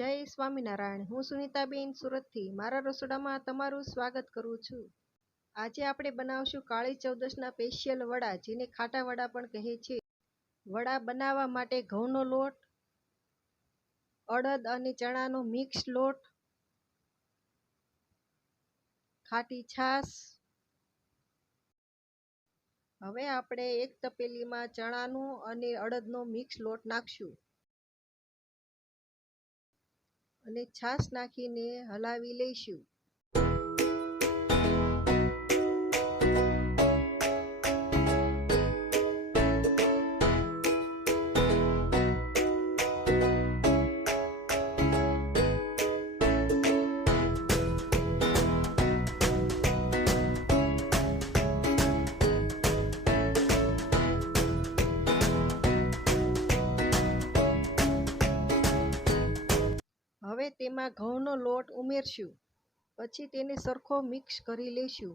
જય સ્વામિનારાયણ। હું સુનિતા બેન સુરતથી મારા રસોડામાં તમારું સ્વાગત કરું છું। આજે આપણે બનાવશું કાળી ચૌદસના સ્પેશિયલ વડા, જેને ખાટા વડા પણ કહે છે। વડા બનાવવા માટે ઘઉંનો લોટ, અડદ અને ચણાનો મિક્સ લોટ, ખાટી છાશ। હવે આપણે એક તપેલીમાં ચણાનો અને અડદનો મિક્સ લોટ નાખશું અને છાશ નાખીને હલાવી લઈશું। હવે તેમાં ઘઉંનો લોટ ઉમેરશું, પછી તેને સરખો મિક્સ કરી લઈશું।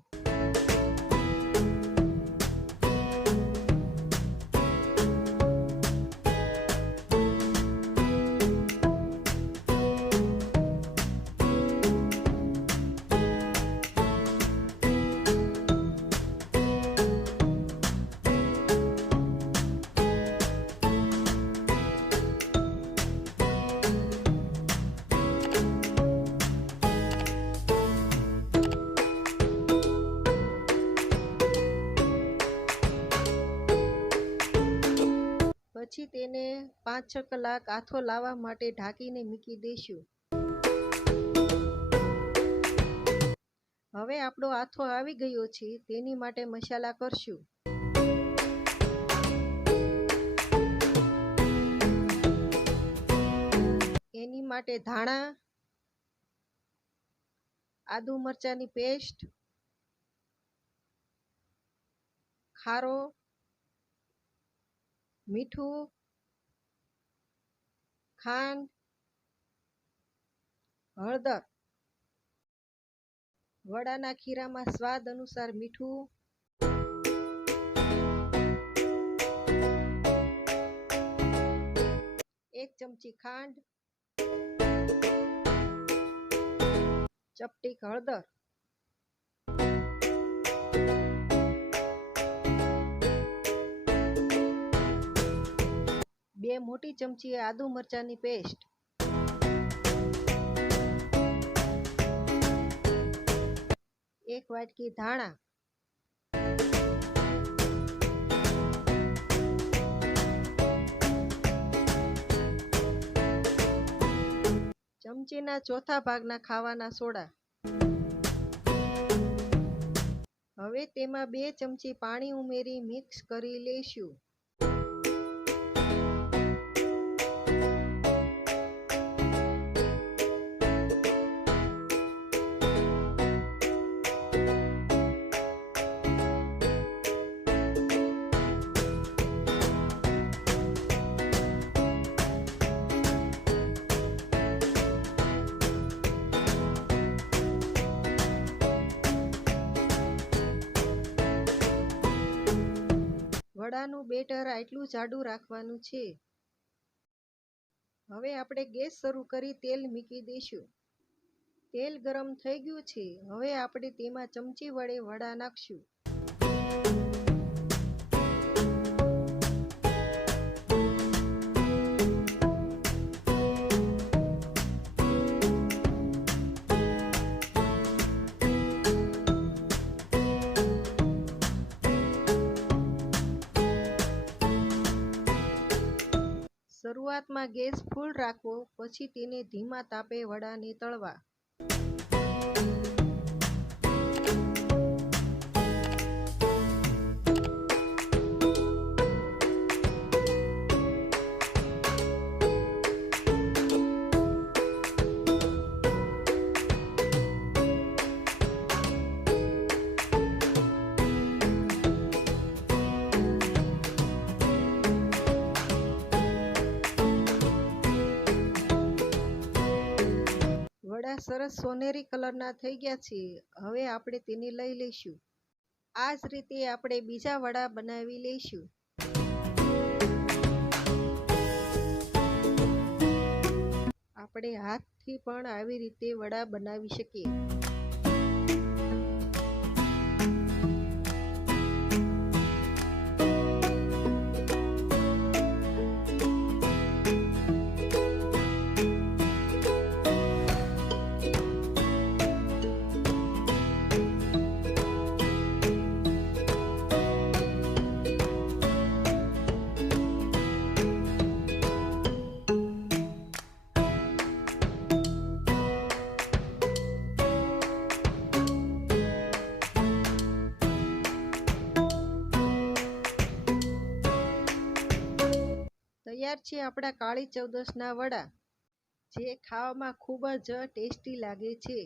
પછી તેને 5-6 કલાક આથો લાવવા માટે ઢાંકીને મૂકી દઈશું। હવે આપણો આથો આવી ગયો છે, તેની માટે મસાલા કરશું। એની માટે ધાણા, આદુ મરચાંની પેસ્ટ, ખારો, મીઠું, ખાંડ, હળદર, વડાના ખીરામાં સ્વાદ અનુસાર મીઠું, 1 ચમચી ખાંડ, ચપટીક હળદર, 2 મોટી ચમચી આદુ મરચાંની પેસ્ટ, 1 વાટકી ધાણા, ચમચીના ચોથા ભાગના ખાવાના સોડા। હવે તેમાં 2 ચમચી પાણી ઉમેરી મિક્સ કરી લઈશું। વડાનું બેટર આટલું જાડું રાખવાનું છે। હવે આપણે ગેસ શરૂ કરી તેલ મૂકી દઈશું। તેલ ગરમ થઈ ગયું છે, હવે આપણે તેમાં ચમચી વડે વડા નાખશું। શરૂઆતમાં ગેસ ફૂલ રાખવો, પછી તેને ધીમા તાપે વડાને તળવા। વડા સરસ સોનેરી કલરના થઈ ગયા છે, હવે આપણે તેને લઈ લઈશું। આ જ રીતે આપણે બીજા વડા બનાવી લઈશું। આપણે હાથથી પણ આવી રીતે વડા બનાવી શકીએ. તૈયાર છે આપણા કાળી ચૌદસના વડા, જે ખાવામાં ખૂબ જ ટેસ્ટી લાગે છે.